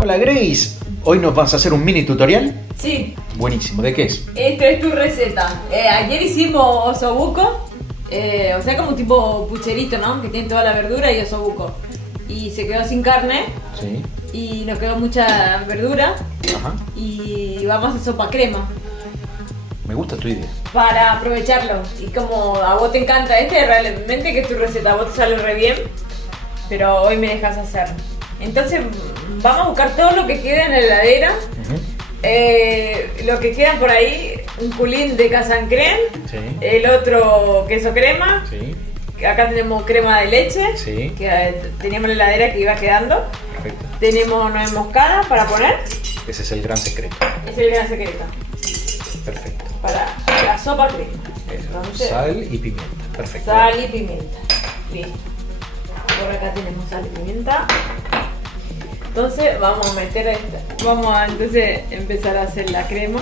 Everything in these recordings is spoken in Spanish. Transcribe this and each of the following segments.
Hola Grace, ¿hoy nos vas a hacer un mini tutorial? Sí. Buenísimo, ¿de qué es? Esta es tu receta. Ayer hicimos osobuco, o sea como un tipo pucherito, ¿no? Que tiene toda la verdura y osobuco. Y se quedó sin carne. Sí. Y nos quedó mucha verdura. Ajá. Y vamos a hacer sopa crema. Me gusta tu idea. Para aprovecharlo. Y como a vos te encanta realmente que es tu receta, a vos te sale re bien. Pero hoy me dejas hacer. Entonces vamos a buscar todo lo que queda en la heladera. Lo que queda por ahí, un culín de casan creme, Sí. el otro queso crema, Sí. acá tenemos crema de leche, Sí. que teníamos en la heladera que iba quedando, Perfecto. tenemos nuez moscada para poner, Ese es el gran secreto. es el gran secreto, Perfecto. para la sopa crema. Eso. Entonces, Sal y pimienta. Perfecto. sal y pimienta, listo. Por acá tenemos sal y pimienta. Entonces vamos a meter esta. Vamos a entonces empezar a hacer la crema.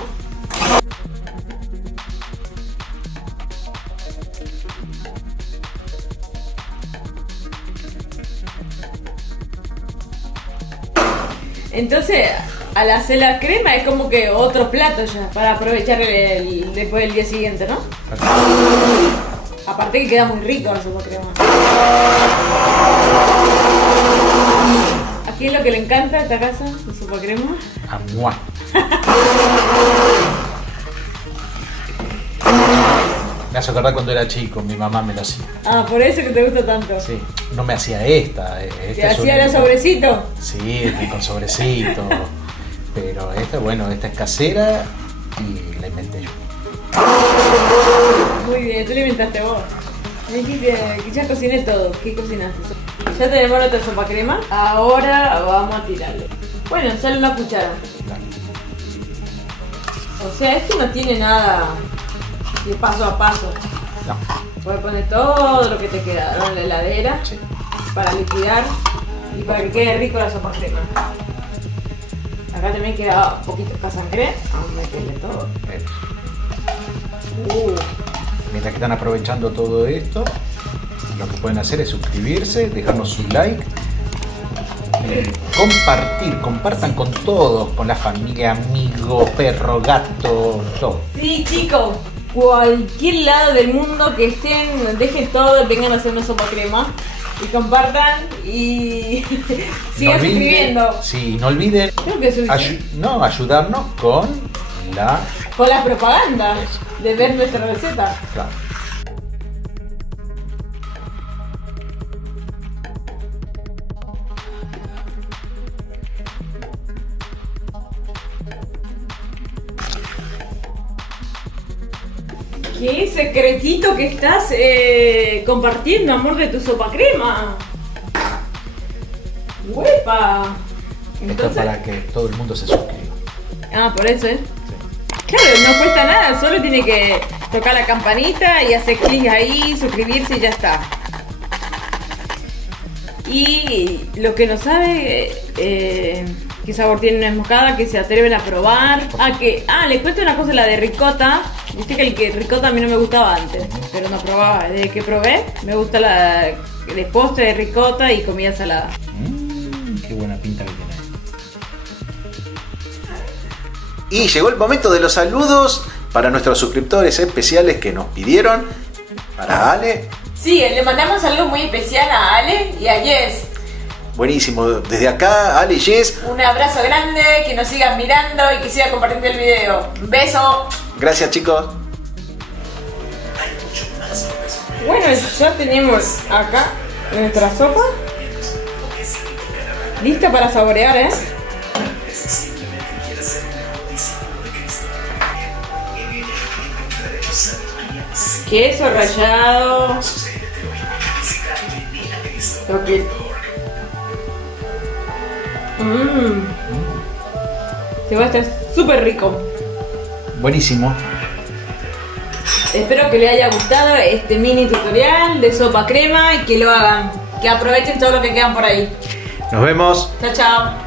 Entonces, al hacer la crema es como que otro plato ya, para aprovechar después del día siguiente, ¿no? Perfecto. Aparte que queda muy rico la sopa crema. ¿A quién es lo que le encanta esta casa, la sopa crema? Amuá. Me hace acordar cuando era chico, mi mamá me lo hacía. Ah, por eso que te gusta tanto. Sí. No me hacía esta. ¿Te hacía el sobrecito? Sí, con sobrecito. Pero esta, bueno, esta es casera y la inventé yo. Muy bien, tú le inventaste vos. Me dijiste que ya cociné todo. ¿Qué cocinaste? Ya tenemos nuestra sopa crema. Ahora vamos a tirarle. Bueno, sale una cuchara. Claro. O sea, esto no tiene nada de paso a paso. No. Puedes poner todo lo que te quedaron en la heladera Sí. para liquidar y para que quede rico la sopa crema. Acá también queda un poquito de casancré. Vamos a meterle todo. Mientras que están aprovechando todo esto, lo que pueden hacer es suscribirse, dejarnos su like, compartir, compartan con todos, con la familia, amigos, perro, gato, todo. Sí, chicos, cualquier lado del mundo que estén, dejen todo, vengan a hacer una sopa crema y compartan y sigan suscribiendo. Sí, no olviden Creo que es ayudarnos con la... con la propaganda de ver nuestra receta. Claro. ¿Qué secretito que estás compartiendo, amor, de tu sopa crema? ¡Huepa! Esto es para que todo el mundo se suscriba. Ah, por eso, ¿eh? Sí. Claro, no cuesta nada, solo tiene que tocar la campanita y hacer clic ahí, suscribirse y ya está. Y lo que no sabe, qué sabor tiene una moscada, que se atreven a probar. Les cuento una cosa, la de ricota. Viste que el que ricota a mí no me gustaba antes, pero no probaba. Desde que probé, me gusta la de postre de ricota y comida salada. Qué buena pinta que tiene. Y llegó el momento de los saludos para nuestros suscriptores especiales que nos pidieron. Para Ale, Sí, le mandamos algo muy especial a Ale y a Jess. buenísimo. Desde acá, Ale y Jess, Un abrazo grande, que nos sigan mirando y que sigan compartiendo el video. Un beso. gracias chicos. Bueno, ya tenemos acá nuestra sopa. Lista para saborear, ¿eh? Queso rallado. Ok. Se va a estar súper rico. Buenísimo. Espero que les haya gustado este mini tutorial de sopa crema y que lo hagan. Que aprovechen todo lo que quedan por ahí. Nos vemos. Chao, chao.